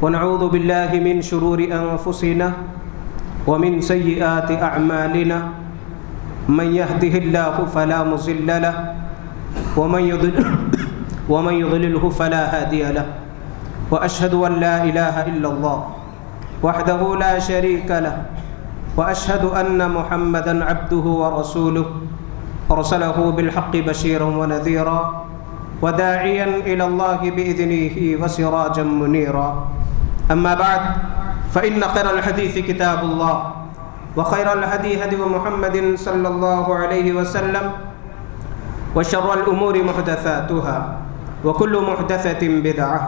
ونعوذ بالله من شرور أنفسنا ومن سيئات أعمالنا من يهده الله فلا مضل له ومن يضلله فلا هادي له وأشهد أن لا إله إلا الله وحده لا شريك له وأشهد أن محمدًا عبده ورسوله أرسله بالحق بشيرا ونذيرا وداعيا إلى الله بإذنه وسراجا منيرا أما بعد فإن خير الحديث كتاب الله وخير الهدي هدي محمد صلى الله عليه وسلم وشر الأمور محدثاتها وكل محدثة بدعة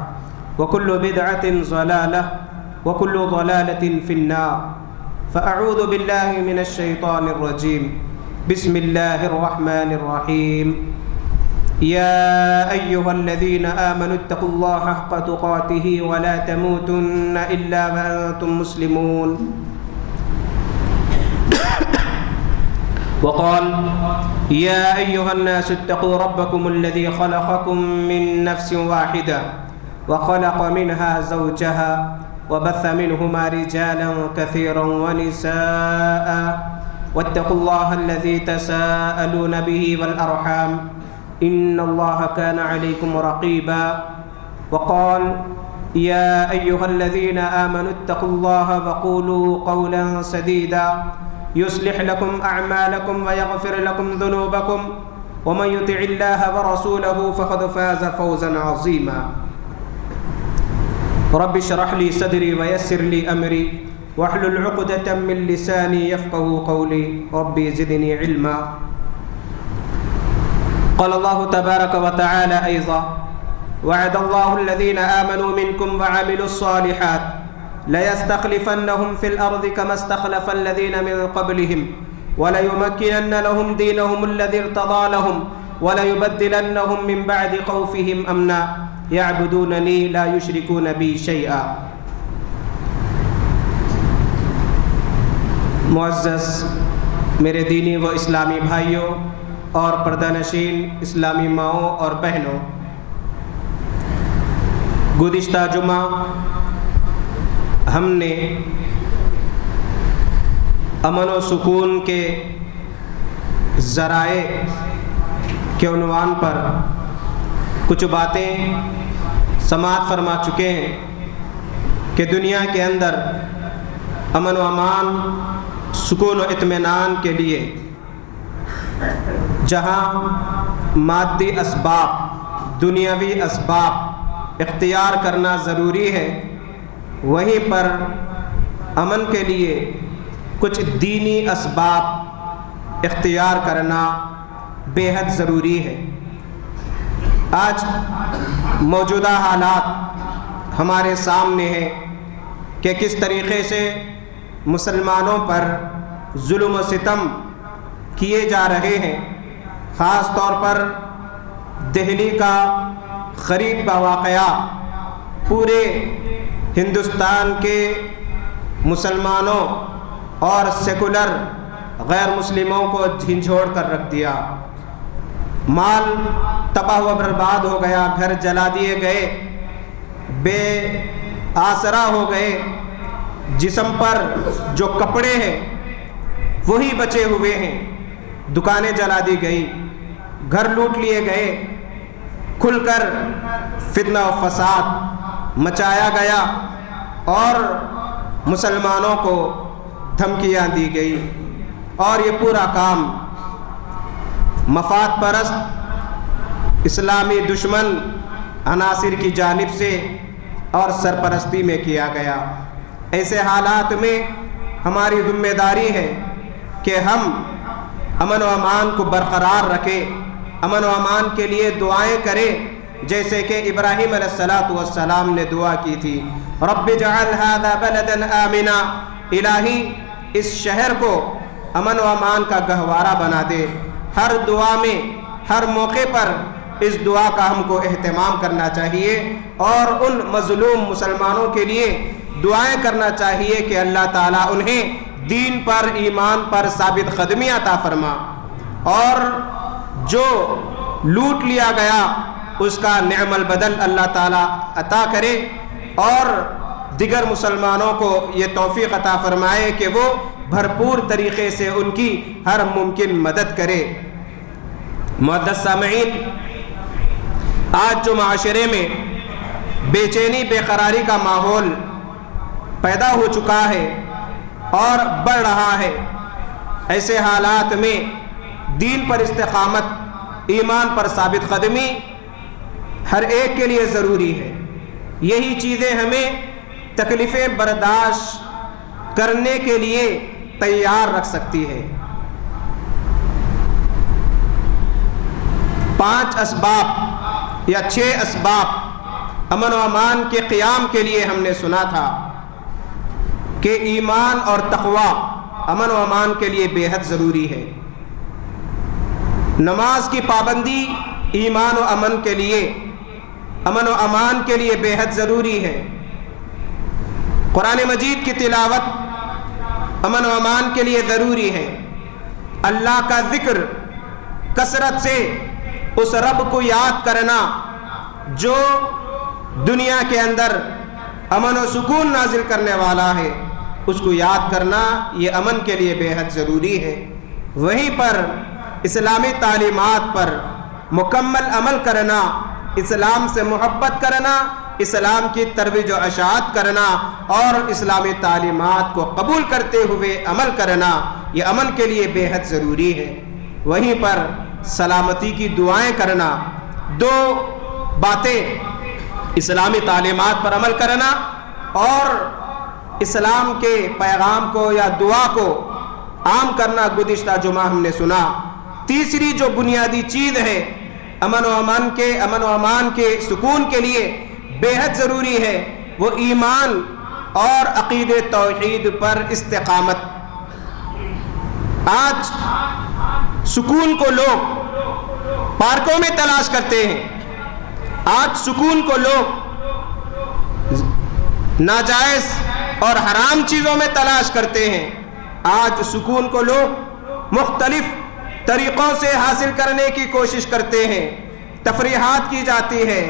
وكل بدعة ضلالة وكل ضلالة في النار فأعوذ بالله من الشيطان الرجيم بسم الله الرحمن الرحيم يا أيها الذين آمنوا اتقوا الله حق تقاته ولا تموتن إلا وأنتم مسلمون وقال يا أيها الناس اتقوا ربكم الذي خلقكم من نفس واحدة وخلق منها زوجها وبث منهما رجالا كثيرا ونساء واتقوا الله الذي تساءلون به والأرحام إن الله كان عليكم رقيبا وقال يا أيها الذين آمنوا اتقوا الله وقولوا قولا سديدا يصلح لكم أعمالكم ويغفر لكم ذنوبكم ومن يطع الله ورسوله فقد فاز فوزا عظيما رب اشرح لي صدري ويسر لي أمري واحلل عقدة من لساني يفقهوا قولي ربي زدني علما قال الله تبارك وتعالى أيضا وعد الله الذين آمنوا منكم وعملوا الصالحات ليستخلفنهم في الأرض كما استخلف الذين من قبلهم وليمكنن لهم دينهم الذي ارتضى لهم وليبدلنهم من بعد خوفهم أمنا يعبدونني لا يشركون بي شيئا معزز میرے دینی و اسلامی بھائیوں اور پردہ نشین اسلامی ماؤں اور بہنوں، گزشتہ جمعہ ہم نے امن و سکون کے ذرائع کے عنوان پر کچھ باتیں سماعت فرما چکے ہیں کہ دنیا کے اندر امن و امان، سکون و اطمینان کے لیے جہاں مادی اسباب، دنیاوی اسباب اختیار کرنا ضروری ہے، وہیں پر امن کے لیے کچھ دینی اسباب اختیار کرنا بے حد ضروری ہے۔ آج موجودہ حالات ہمارے سامنے ہیں کہ کس طریقے سے مسلمانوں پر ظلم و ستم کیے جا رہے ہیں۔ خاص طور پر دہلی کا غریب کا واقعہ پورے ہندوستان کے مسلمانوں اور سیکولر غیر مسلموں کو جھنجھوڑ کر رکھ دیا۔ مال تباہ و برباد ہو گیا، گھر جلا دیے گئے، بے آسرا ہو گئے، جسم پر جو کپڑے ہیں وہی بچے ہوئے ہیں، دکانیں جلا دی گئی، گھر لوٹ لیے گئے، کھل کر فتنہ و فساد مچایا گیا اور مسلمانوں کو دھمکیاں دی گئی، اور یہ پورا کام مفاد پرست اسلامی دشمن عناصر کی جانب سے اور سرپرستی میں کیا گیا۔ ایسے حالات میں ہماری ذمہ داری ہے کہ ہم امن و امان کو برقرار رکھیں، امن و امان کے لیے دعائیں کریں، جیسے کہ ابراہیم علیہ السلام نے دعا کی تھی، رب اجعل ھذا بلدا آمنا، الہی اس شہر کو امن و امان کا گہوارہ بنا دے۔ ہر دعا میں، ہر موقع پر اس دعا کا ہم کو اہتمام کرنا چاہیے اور ان مظلوم مسلمانوں کے لیے دعائیں کرنا چاہیے کہ اللہ تعالیٰ انہیں دین پر، ایمان پر ثابت قدمی عطا فرما، اور جو لوٹ لیا گیا اس کا نعم البدل اللہ تعالیٰ عطا کرے، اور دیگر مسلمانوں کو یہ توفیق عطا فرمائے کہ وہ بھرپور طریقے سے ان کی ہر ممکن مدد کرے۔ معزز سامعین، آج جو معاشرے میں بے چینی بے قراری کا ماحول پیدا ہو چکا ہے اور بڑھ رہا ہے، ایسے حالات میں دین پر استقامت، ایمان پر ثابت قدمی ہر ایک کے لیے ضروری ہے۔ یہی چیزیں ہمیں تکلیفیں برداشت کرنے کے لیے تیار رکھ سکتی ہے۔ 5 اسباب یا 6 اسباب امن و امان کے قیام کے لیے ہم نے سنا تھا کہ ایمان اور تقوی امن و امان کے لیے بے حد ضروری ہے۔ نماز کی پابندی ایمان و امن کے لیے، امن و امان کے لیے بے حد ضروری ہے۔ قرآن مجید کی تلاوت امن و امان کے لیے ضروری ہے۔ اللہ کا ذکر کثرت سے اس رب کو یاد کرنا جو دنیا کے اندر امن و سکون نازل کرنے والا ہے، اس کو یاد کرنا یہ امن کے لیے بے حد ضروری ہے۔ وہیں پر اسلامی تعلیمات پر مکمل عمل کرنا، اسلام سے محبت کرنا، اسلام کی ترویج و اشاعت کرنا اور اسلامی تعلیمات کو قبول کرتے ہوئے عمل کرنا یہ امن کے لیے بے حد ضروری ہے۔ وہیں پر سلامتی کی دعائیں کرنا، 2 باتیں اسلامی تعلیمات پر عمل کرنا اور اسلام کے پیغام کو یا دعا کو عام کرنا گزشتہ جمعہ ہم نے سنا۔ تیسری جو بنیادی چیز ہے امن و امان کے سکون کے لیے بے حد ضروری ہے، وہ ایمان اور عقید توحید پر استقامت۔ آج سکون کو لوگ پارکوں میں تلاش کرتے ہیں، آج سکون کو لوگ ناجائز اور حرام چیزوں میں تلاش کرتے ہیں، آج سکون کو لوگ مختلف طریقوں سے حاصل کرنے کی کوشش کرتے ہیں۔ تفریحات کی جاتی ہے،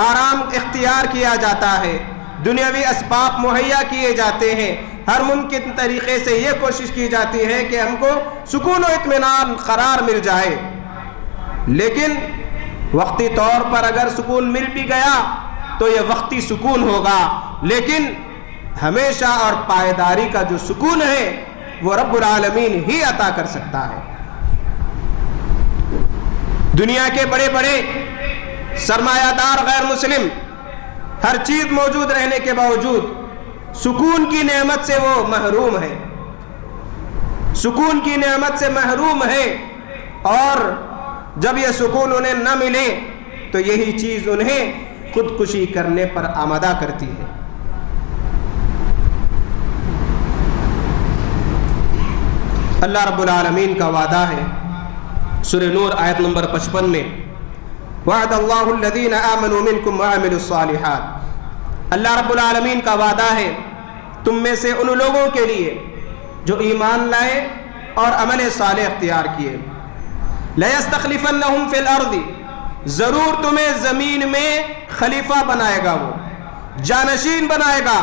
آرام اختیار کیا جاتا ہے، دنیاوی اسباب مہیا کیے جاتے ہیں، ہر ممکن طریقے سے یہ کوشش کی جاتی ہے کہ ہم کو سکون و اطمینان قرار مل جائے۔ لیکن وقتی طور پر اگر سکون مل بھی گیا تو یہ وقتی سکون ہوگا، لیکن ہمیشہ اور پائیداری کا جو سکون ہے وہ رب العالمین ہی عطا کر سکتا ہے۔ دنیا کے بڑے بڑے سرمایہ دار غیر مسلم ہر چیز موجود رہنے کے باوجود سکون کی نعمت سے وہ محروم ہے، سکون کی نعمت سے محروم ہے، اور جب یہ سکون انہیں نہ ملے تو یہی چیز انہیں خودکشی کرنے پر آمادہ کرتی ہے۔ اللہ رب العالمین کا وعدہ ہے سورہ نور آیت نمبر 55 میں، وعد اللہ الذین آمنوا منکم وعملوا الصالحات، اللہ رب العالمین کا وعدہ ہے تم میں سے ان لوگوں کے لیے جو ایمان لائے اور عمل صالح اختیار کیے، لَيَسْتَخْلِفَنَّهُمْ فِي الْأَرْضِ، ضرور تمہیں زمین میں خلیفہ بنائے گا، وہ جانشین بنائے گا،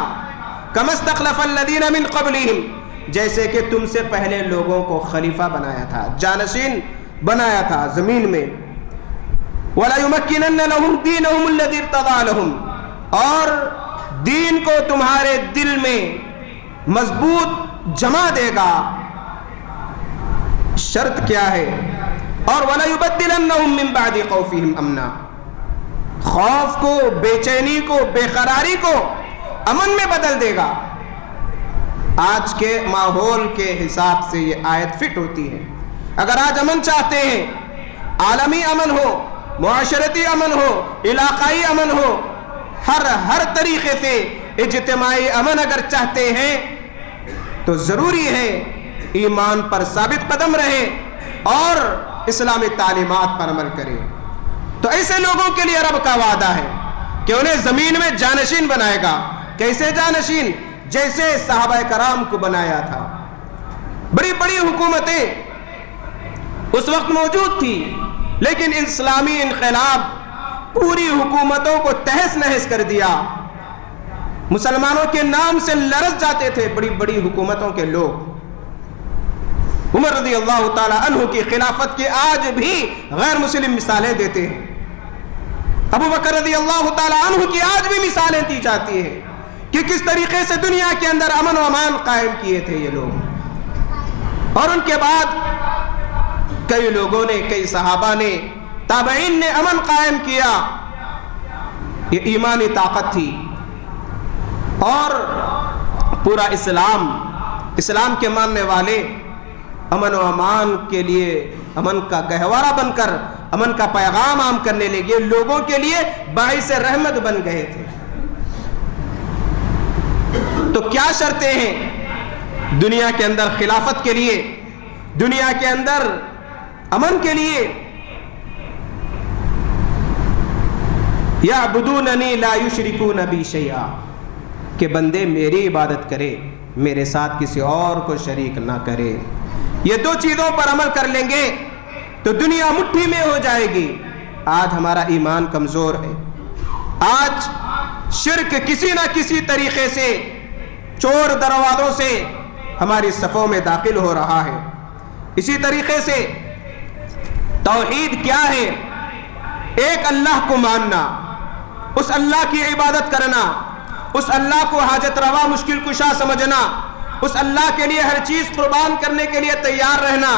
كَمَا اسْتَخْلَفَ الَّذِينَ مِنْ قَبْلِهِمْ، جیسے کہ تم سے پہلے لوگوں کو خلیفہ بنایا تھا، جانشین بنایا تھا زمین میں، وَلَيُمَكِّنَنَّ لَهُمْ دِينَهُمُ الَّذِي ارْتَضَىٰ لَهُمْ، اور دین کو تمہارے دل میں مضبوط جما دے گا۔ شرط کیا ہے؟ اور وَلَيُبَدِّلَنَّهُمْ مِنْ بَعْدِ خَوْفِهِمْ أَمْنًا، خوف کو، بے چینی کو، بے قراری کو امن میں بدل دے گا۔ آج کے ماحول کے حساب سے یہ آیت فٹ ہوتی ہے۔ اگر آج امن چاہتے ہیں، عالمی امن ہو، معاشرتی امن ہو، علاقائی امن ہو، ہر طریقے سے اجتماعی امن اگر چاہتے ہیں تو ضروری ہے ایمان پر ثابت قدم رہے اور اسلامی تعلیمات پر عمل کرے۔ تو ایسے لوگوں کے لیے رب کا وعدہ ہے کہ انہیں زمین میں جانشین بنائے گا۔ کیسے جانشین؟ جیسے صحابہ کرام کو بنایا تھا۔ بڑی بڑی حکومتیں اس وقت موجود تھی، لیکن اسلامی انقلاب پوری حکومتوں کو تہس نہس کر دیا۔ مسلمانوں کے نام سے لرز جاتے تھے بڑی بڑی حکومتوں کے لوگ. عمر رضی اللہ تعالی عنہ کی خلافت کی آج بھی غیر مسلم مثالیں دیتے ہیں. ابو بکر رضی اللہ تعالی عنہ کی آج بھی مثالیں دی جاتی ہیں کہ کس طریقے سے دنیا کے اندر امن و امان قائم کیے تھے یہ لوگ. اور ان کے بعد کئی لوگوں نے، کئی صحابہ نے، تابعین نے امن قائم کیا. یہ ایمانی طاقت تھی. اور پورا اسلام کے ماننے والے امن و امان کے لیے امن کا گہوارہ بن کر امن کا پیغام عام کرنے لگے، لوگوں کے لیے باعث رحمت بن گئے تھے. تو کیا شرطیں ہیں دنیا کے اندر خلافت کے لیے، دنیا کے اندر امن کے لیے؟ یعبدوننی لا یشرکون بی شیئا، کہ بندے میری عبادت کرے، میرے ساتھ کسی اور کو شریک نہ کرے. یہ دو چیزوں پر عمل کر لیں گے تو دنیا مٹھی میں ہو جائے گی. آج ہمارا ایمان کمزور ہے. آج شرک کسی نہ کسی طریقے سے چور دروازوں سے ہماری صفوں میں داخل ہو رہا ہے. اسی طریقے سے توحید کیا ہے؟ ایک اللہ کو ماننا، اس اللہ کی عبادت کرنا، اس اللہ کو حاجت روا مشکل کشا سمجھنا، اس اللہ کے لیے ہر چیز قربان کرنے کے لیے تیار رہنا.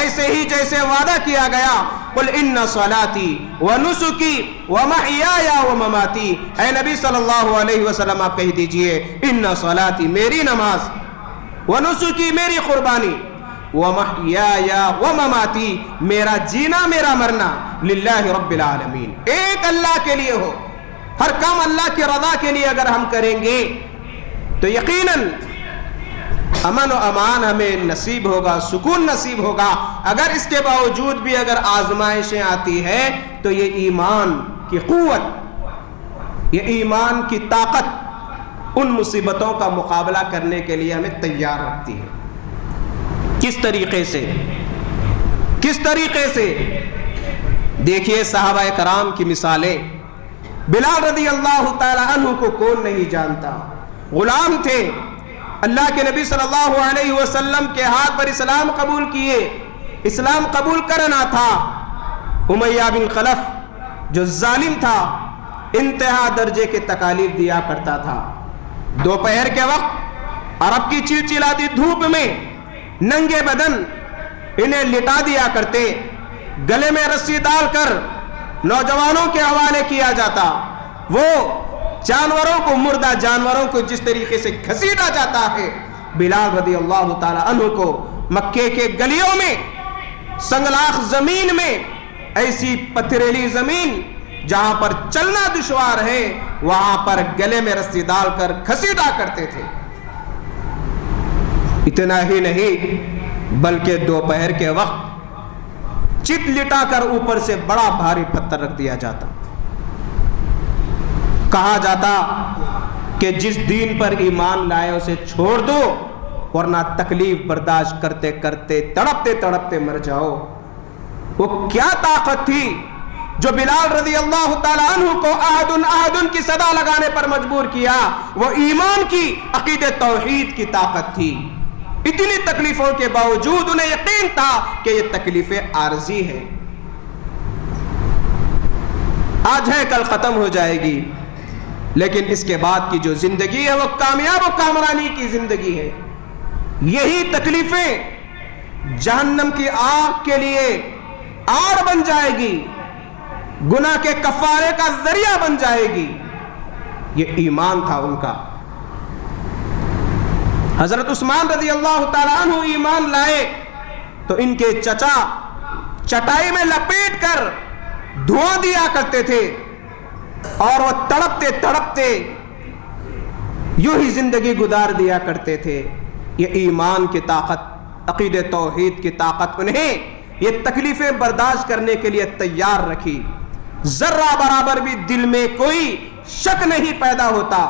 ایسے ہی جیسے وعدہ کیا گیا، قل ان صلاتی ونسکی ومحیای ومماتی، اے نبی صلی اللہ علیہ وسلم آپ کہہ دیجئے ان صلاتی میری نماز، ونسکی میری قربانی، ومحیای ومماتی میرا جینا میرا مرنا، للہ رب العالمین، ایک اللہ کے لیے ہو. ہر کام اللہ کی رضا کے لیے اگر ہم کریں گے تو یقیناً امن و امان ہمیں نصیب ہوگا، سکون نصیب ہوگا. اگر اس کے باوجود بھی اگر آزمائشیں آتی ہیں تو یہ ایمان کی قوت، یہ ایمان کی طاقت ان مصیبتوں کا مقابلہ کرنے کے لیے ہمیں تیار رکھتی ہے. کس طریقے سے دیکھیے صحابہ کرام کی مثالیں. بلال رضی اللہ تعالی عنہ کو کون نہیں جانتا؟ غلام تھے، اللہ کے نبی صلی اللہ علیہ وسلم کے ہاتھ پر اسلام قبول کیے. اسلام قبول کرنا تھا. امیہ بن خلف جو ظالم تھا، انتہا درجے کے تکالیف دیا کرتا تھا. دوپہر کے وقت عرب کی چلچلاتی دھوپ میں ننگے بدن انہیں لٹا دیا کرتے، گلے میں رسی ڈال کر نوجوانوں کے حوالے کیا جاتا. وہ جانوروں کو، مردہ جانوروں کو جس طریقے سے گھسیٹا جاتا ہے، بلال رضی اللہ تعالی عنہ کو مکے کے گلیوں میں، سنگلاخ زمین میں، ایسی پتھریلی زمین جہاں پر چلنا دشوار ہے، وہاں پر گلے میں رسی ڈال کر گھسیٹا کرتے تھے. اتنا ہی نہیں بلکہ دوپہر کے وقت چت لٹا کر اوپر سے بڑا بھاری پتھر رکھ دیا جاتا. کہا جاتا کہ جس دین پر ایمان لائے اسے چھوڑ دو ورنہ تکلیف برداشت کرتے کرتے تڑپتے تڑپتے مر جاؤ. وہ کیا طاقت تھی جو بلال رضی اللہ تعالی عنہ کو احد کی صدا لگانے پر مجبور کیا؟ وہ ایمان کی، عقیدہ توحید کی طاقت تھی. اتنی تکلیفوں کے باوجود انہیں یقین تھا کہ یہ تکلیفیں عارضی ہیں، آج ہے کل ختم ہو جائے گی، لیکن اس کے بعد کی جو زندگی ہے وہ کامیاب و کامرانی کی زندگی ہے. یہی تکلیفیں جہنم کی آگ کے لیے آڑ بن جائے گی، گناہ کے کفارے کا ذریعہ بن جائے گی. یہ ایمان تھا ان کا. حضرت عثمان رضی اللہ تعالیٰ عنہ ایمان لائے تو ان کے چچا چٹائی میں لپیٹ کر دھواں دیا کرتے تھے اور وہ تڑپتے تڑپتے یوں ہی زندگی گزار دیا کرتے تھے. یہ ایمان کی طاقت، عقیدہ توحید کی طاقت انہیں یہ تکلیفیں برداشت کرنے کے لیے تیار رکھی. ذرہ برابر بھی دل میں کوئی شک نہیں پیدا ہوتا.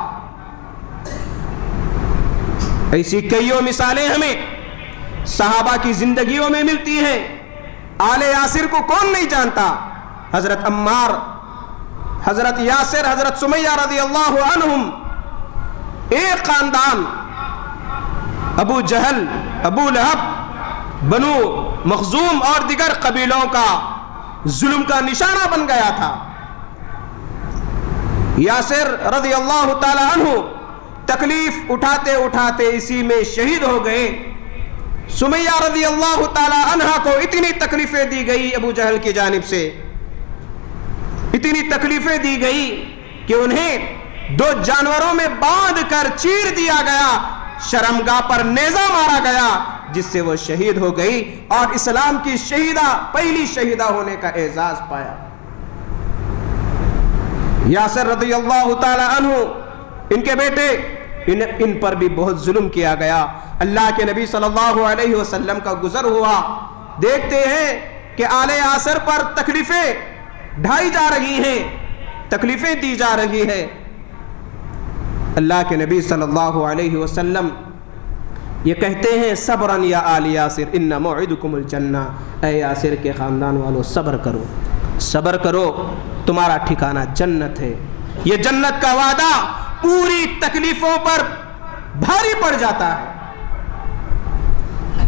ایسی کئیوں مثالیں ہمیں صحابہ کی زندگیوں میں ملتی ہیں. آل یاسر کو کون نہیں جانتا؟ حضرت عمار، حضرت یاسر، حضرت سمیہ رضی اللہ عنہم ایک خاندان ابو جہل، ابو لہب، بنو مخزوم اور دیگر قبیلوں کا ظلم کا نشانہ بن گیا تھا۔ یاسر رضی اللہ تعالی عنہ تکلیف اٹھاتے اٹھاتے اسی میں شہید ہو گئے۔ سمیہ رضی اللہ تعالی عنہ کو اتنی تکلیفیں دی گئی ابو جہل کی جانب سے، اتنی تکلیفیں دی گئی کہ انہیں 2 جانوروں میں باندھ کر چیر دیا گیا، شرمگاہ پر نیزہ مارا گیا، جس سے وہ شہید ہو گئی اور اسلام کی شہیدہ، پہلی شہیدہ ہونے کا اعزاز پایا۔ یاسر رضی اللہ تعالی عنہ، ان کے بیٹے، ان پر بھی بہت ظلم کیا گیا۔ اللہ کے نبی صلی اللہ علیہ وسلم کا گزر ہوا، دیکھتے ہیں کہ آل یاسر پر تکلیفیں ڈھائی جا رہی ہیں، تکلیفیں دی جا رہی ہے۔ اللہ کے نبی صلی اللہ علیہ وسلم یہ کہتے ہیں صبراً یا آل یاسر ان موعدکم الجنہ، اے یاسر کے خاندان والو صبر کرو، صبر کرو، تمہارا ٹھکانہ جنت ہے۔ یہ جنت کا وعدہ پوری تکلیفوں پر بھاری پڑ جاتا ہے۔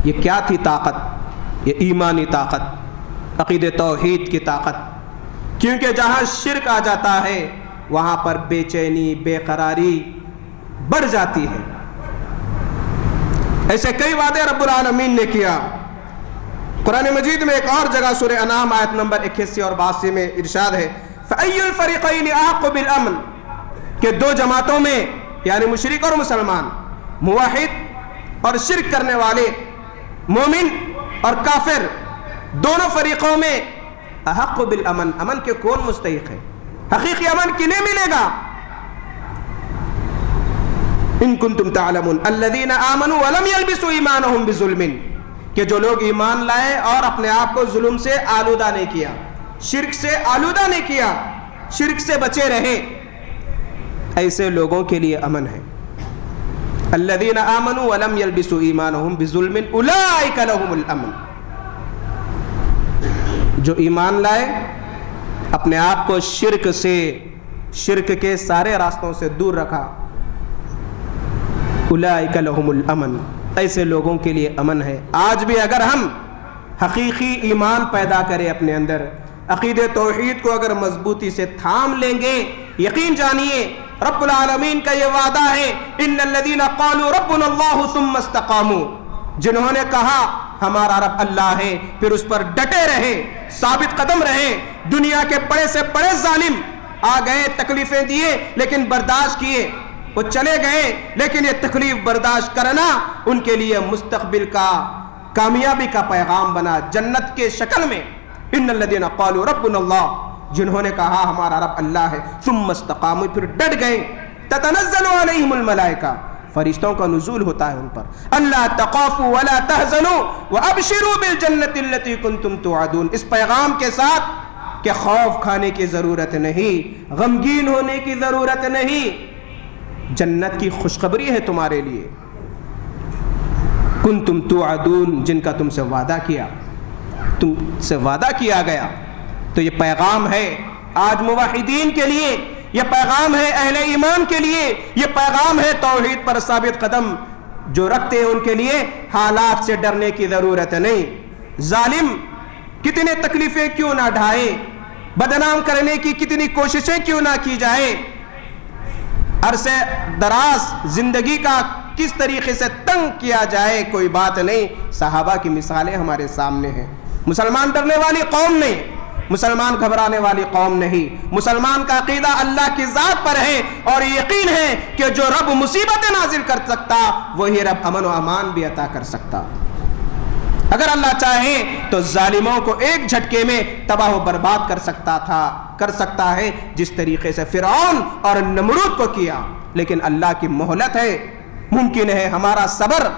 یہ کیا تھی طاقت؟ یہ ایمانی طاقت، عقید توحید کی طاقت، کیونکہ جہاں شرک آ جاتا ہے وہاں پر بے چینی، بے قراری بڑھ جاتی ہے۔ ایسے کئی وعدے رب العالمین نے کیا۔ قرآن مجید میں ایک اور جگہ سورہ انعام آیت نمبر 81 اور 82 میں ارشاد ہے فَأَيُّ الْفَرِيقَيْنِ أَحَقُّ بِالْأَمْنِ، کہ 2 جماعتوں میں یعنی مشرک اور مسلمان، موحد اور شرک کرنے والے، مومن اور کافر، دونوں فریقوں میں احق بالامن، امن کے کون مستحق ہے؟ حقیقی امن کنہیں ملے گا؟ ان کنتم تعلمون الذین آمنوا ولم یلبسوا ایمانہم بظلم، کہ جو لوگ ایمان لائے اور اپنے آپ کو ظلم سے آلودہ نہیں کیا، شرک سے آلودہ نہیں کیا، شرک سے بچے رہے، ایسے لوگوں کے لیے امن ہے۔ الذین آمنوا ولم یلبسوا ایمانہم بظلم اولئک لہم الامن، جو ایمان لائے، اپنے آپ کو شرک سے، شرک کے سارے راستوں سے دور رکھا، اولئک لہم الامن، ایسے لوگوں کے لیے امن ہے۔ آج بھی اگر ہم حقیقی ایمان پیدا کریں اپنے اندر، عقید توحید کو اگر مضبوطی سے تھام لیں گے، یقین جانیے رب العالمین کا یہ وعدہ ہے ان الذین قالوا ربنا اللہ ثم استقاموا، جنہوں نے کہا ہمارا رب اللہ ہے، پھر اس پر ڈٹے رہے، ثابت قدم رہے۔ دنیا کے بڑے سے بڑے ظالم آ گئے، تکلیفیں دیے لیکن برداشت کیے، وہ چلے گئے، لیکن یہ تکلیف برداشت کرنا ان کے لیے مستقبل کا کامیابی کا پیغام بنا، جنت کے شکل میں۔ ان الذین قالوا ربنا اللہ، جنہوں نے کہا ہمارا رب اللہ ہے، ثم استقاموا، پھر ڈٹ گئے، تتنزل علیہم الملائکہ، فرشتوں کا نزول ہوتا ہے ان پر، اللہ تخافوا ولا تحزنوا وابشروا بالجنۃ التي کنتم توعدون، اس پیغام کے ساتھ کہ خوف کھانے کی ضرورت نہیں، غمگین ہونے کی ضرورت نہیں، جنت کی خوشخبری ہے تمہارے لیے، کنتم توعدون، جن کا تم سے وعدہ کیا، تم سے وعدہ کیا گیا۔ تو یہ پیغام ہے آج موحدین کے لیے، یہ پیغام ہے اہل ایمان کے لیے، یہ پیغام ہے توحید پر ثابت قدم جو رکھتے ہیں ان کے لیے حالات سے ڈرنے کی ضرورت نہیں۔ ظالم کتنے تکلیفیں کیوں نہ ڈھائے، بدنام کرنے کی کتنی کوششیں کیوں نہ کی جائے، عرصے دراز زندگی کا کس طریقے سے تنگ کیا جائے، کوئی بات نہیں۔ صحابہ کی مثالیں ہمارے سامنے ہیں۔ مسلمان ڈرنے والی قوم نہیں، مسلمان گھبرانے والی قوم نہیں، مسلمان کا عقیدہ اللہ کی ذات پر ہے اور یقین ہے کہ جو رب مصیبتیں نازل کر سکتا وہی رب امن و امان بھی عطا کر سکتا۔ اگر اللہ چاہے تو ظالموں کو ایک جھٹکے میں تباہ و برباد کر سکتا ہے، جس طریقے سے فرعون اور نمرود کو کیا، لیکن اللہ کی مہلت ہے، ممکن ہے ہمارا صبر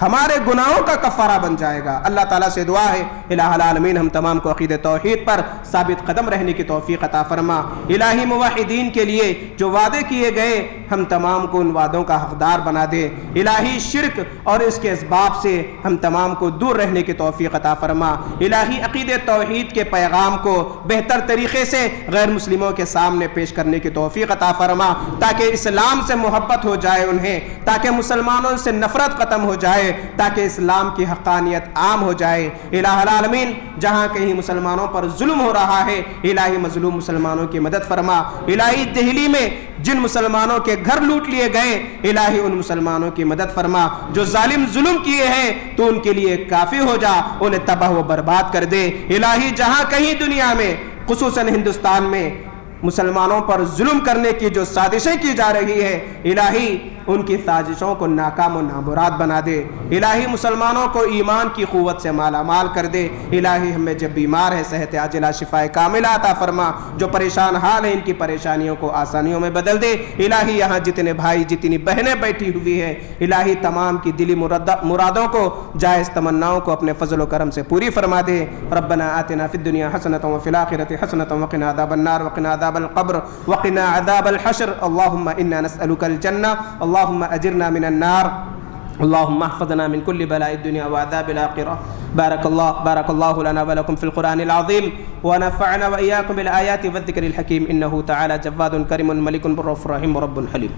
ہمارے گناہوں کا کفارہ بن جائے گا۔ اللہ تعالیٰ سے دعا ہے الہ العالمین ہم تمام کو عقیدہ توحید پر ثابت قدم رہنے کی توفیق عطا فرما۔ الہی موحدین کے لیے جو وعدے کیے گئے ہم تمام کو ان وعدوں کا حقدار بنا دے۔ الہی شرک اور اس کے اسباب سے ہم تمام کو دور رہنے کی توفیق عطا فرما۔ الہی عقیدہ توحید کے پیغام کو بہتر طریقے سے غیر مسلموں کے سامنے پیش کرنے کی توفیق عطا فرما، تاکہ اسلام سے محبت ہو جائے انہیں، تاکہ مسلمانوں سے نفرت ختم ہو جائے، تاکہ اسلام کی حقانیت عام ہو جائے۔ الہ العالمین جہاں کہیں مسلمانوں پر ظلم ہو رہا ہے الہی مظلوم مسلمانوں کی مدد فرما۔ الہی دہلی میں جن مسلمانوں کے گھر لوٹ لیے گئے الہی ان مسلمانوں کی مدد فرما۔ جو ظالم ظلم کیے ہیں تو ان کے لیے کافی ہو جا، انہیں تباہ و برباد کر دے۔ الہی جہاں کہیں دنیا میں خصوصاً ہندوستان میں مسلمانوں پر ظلم کرنے کی جو سازشیں کی جا رہی ہے الہی ان کی سازشوں کو ناکام و نامراد بنا دے۔ الہی مسلمانوں کو ایمان کی قوت سے مالا مال کر دے۔ الہی ہمیں جب بیمار ہے صحت عاجلہ شفاء کاملہ عطا فرما، جو پریشان حال ہیں ان کی پریشانیوں کو آسانیوں میں بدل دے۔ الہی یہاں جتنے بھائی جتنی بہنیں بیٹھی ہوئی ہیں الہی تمام کی دلی مرادوں کو جائز تمناؤں کو اپنے فضل و کرم سے پوری فرما دے۔ ربنا آتنا فی الدنیا حسنۃ وفی الآخرۃ حسنۃ وقنا عذاب النار وقنا عذاب القبر وقنا عذاب الحشر اللهم انا نسألك الجنة اللهم اجرنا من النار اللهم احفظنا من كل بلاء الدنيا وعذاب الآخرة بارك الله لنا ولكم في القرآن العظيم ونفعنا وإياكم بالآيات والذكر الحكيم إنه تعالى جواد كريم ملك بر رحيم رب حليم